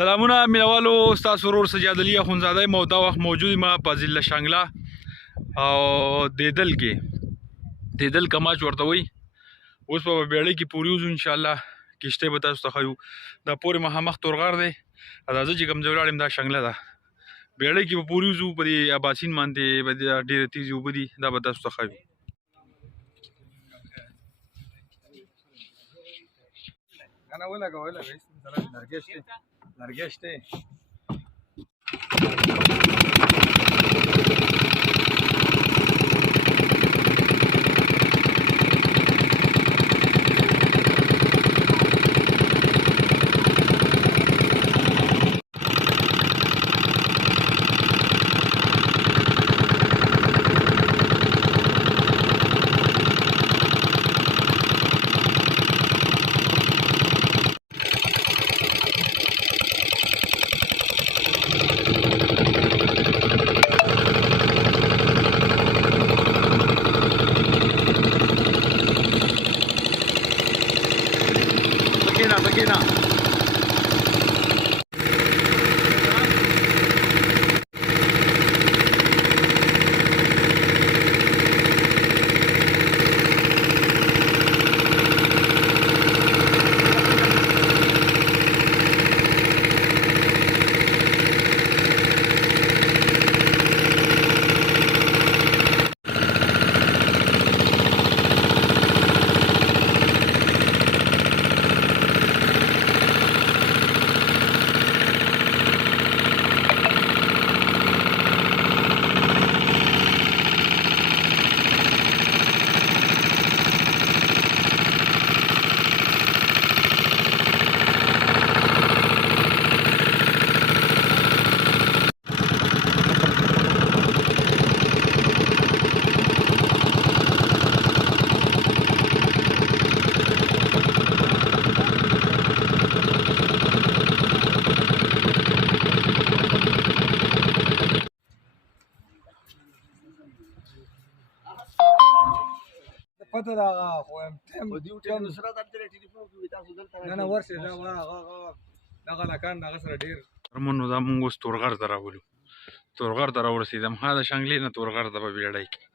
سلامونه مینوالو، ستاسو ورور سجاد علي اخونزاده مو دا وخت موجود ما په ضلع شانګله او دیدل کماچ ورته وي. اوس په بیړۍ کې پورې وځو ان شاء الله. کشته به تاسو ته ښیو. دا پورې مخامخ تورغار دی، دا زه چې کوم ځای ولاړ یم دا شانګله ده. بیړۍ کې به پورې وځو، په دې اباسین باندې به ډېرې تیزې اوبه دي، دا به تاسو ته ښیو. نرگشته Sakina. پته دا خو ټیم ټیم سره د ټلیفون کې تاسو دلته نه ورسې دا هغه لکان هغه سره ډیر رمنو دا مونږ اوس تورغر ته راولو. تورغر ته راورسېدم، ها د شانګلې نه تورغر ته په بیړۍ کې